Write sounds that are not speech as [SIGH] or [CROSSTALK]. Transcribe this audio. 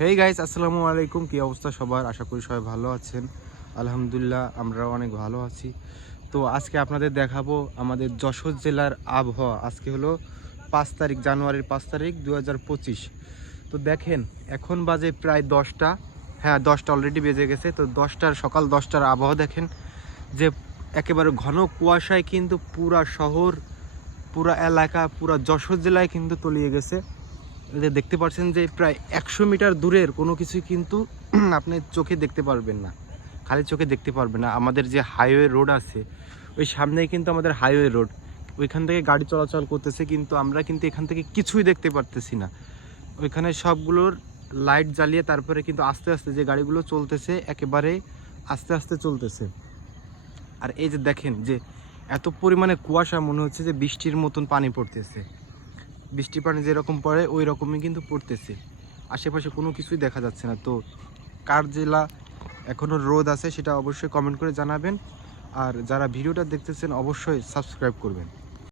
Hey guys আসসালামু আলাইকুম। কী অবস্থা সবার? আশা করি সবাই ভালো আছেন। আলহামদুলিল্লাহ, আমরা অনেক ভালো আছি। তো আজকে আপনাদের দেখাবো আমাদের যশোর জেলার আবহাওয়া। আজকে হলো পাঁচ তারিখ, জানুয়ারির পাঁচ তারিখ দু হাজার পঁচিশ। তো দেখেন, এখন বাজে প্রায় দশটা। হ্যাঁ দশটা অলরেডি বেজে গেছে। তো দশটার, সকাল দশটার আবহাওয়া দেখেন যে একেবারে ঘন কুয়াশায় কিন্তু পুরা শহর, পুরা এলাকা, পুরা যশোর জেলায় কিন্তু তলিয়ে গেছে। দেখতে পাচ্ছেন যে প্রায় একশো মিটার দূরের কোনো কিছুই কিন্তু [CLEARS THROAT] আপনি চোখে দেখতে পারবেন না। খালি চোখে দেখতে পারবেন না। আমাদের যে হাইওয়ে রোড আছে, ওই সামনেই কিন্তু আমাদের হাইওয়ে রোড ওইখান থেকে গাড়ি চলাচল করতেছে কিন্তু আমরা কিন্তু এখান থেকে কিছুই দেখতে পারতেছি না। ওইখানে সবগুলোর লাইট জ্বালিয়ে তারপরে কিন্তু আস্তে আস্তে যে গাড়িগুলো চলতেছে, একেবারে আস্তে আস্তে চলতেছে। আর এই যে দেখেন যে এত পরিমাণে কুয়াশা, মনে হচ্ছে যে বৃষ্টির মতন পানি পড়তেছে। বৃষ্টি পানি যেরকম পড়ে ওই রকমই কিন্তু পড়তেছে। আশেপাশে কোনো কিছুই দেখা যাচ্ছে না। তো কার জেলা এখনও রোদ আছে সেটা অবশ্যই কমেন্ট করে জানাবেন। আর যারা ভিডিওটা দেখতেছেন, অবশ্যই সাবস্ক্রাইব করবেন।